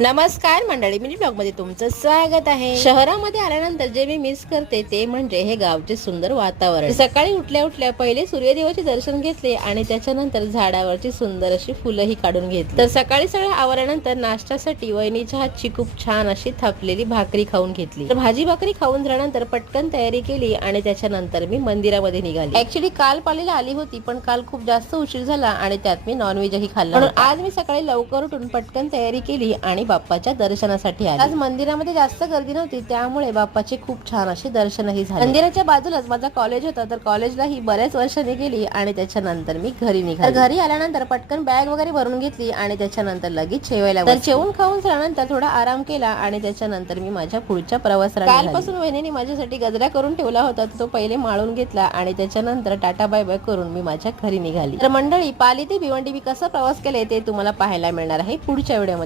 नमस्कार मंडळी, mini blog मध्ये तुमचं स्वागत आहे। शहरामध्ये आल्यानंतर जे मी मिस करते ते म्हणजे हे गावचे सुंदर वातावरण। सकाळी उठल्या उठल्या पहिले सूर्यदेवाचे दर्शन घेतले आणि त्याच्यानंतर झाडावरची सुंदर अशी फुलंही काढून घेतली। तर सकाळी सगळं आवरल्यानंतर नाश्त्यासाठी वहिनीच्या हातची खूप छान अशी थापलेली भाकरी खाऊन घेतली। तर भाजी भाकरी खाऊन झाल्यानंतर पटकन तयारी केली आणि त्याच्यानंतर मी मंदिरामध्ये निघाली। ऍक्च्युली काल पालीला आली होती, पण काल खूप जास्त उशीर झाला आणि त्यात मी नॉनव्हेजही खाल्लं, म्हणून आज मी सकाळी लवकर उठून पटकन तयारी केली आणि बाप्पाच्या दर्शनासाठी आली। आज मंदिरामध्ये जास्त गर्दी नव्हती, त्यामुळे बाप्पाचे खूप छान असे दर्शनही झाले। मंदिराच्या बाजूलाच माझा कॉलेज होता, तर कॉलेजलाही बऱ्याच वर्षांनी गेली आणि त्याच्यानंतर मी घरी निघाली। घरी आल्यानंतर पटकन बॅग वगैरे भरून घेतली आणि त्याच्यानंतर लगेच जेवायला बसले। तर जेवून खाऊन झाल्यानंतर थोडा आराम केला आणि त्याच्यानंतर मी माझ्या पुढच्या प्रवासाला कालपासून वहिनीने माझ्यासाठी गजरा करून ठेवला होता, तो पहिले माळून घेतला आणि त्याच्यानंतर टाटा बाय बाय करून मी माझ्या घरी निघाली। तर मंडळी, पाली ते भिवंडी मी कसा प्रवास केले ते तुम्हाला पाहायला मिळणार आहे पुढच्या व्हिडिओमध्ये।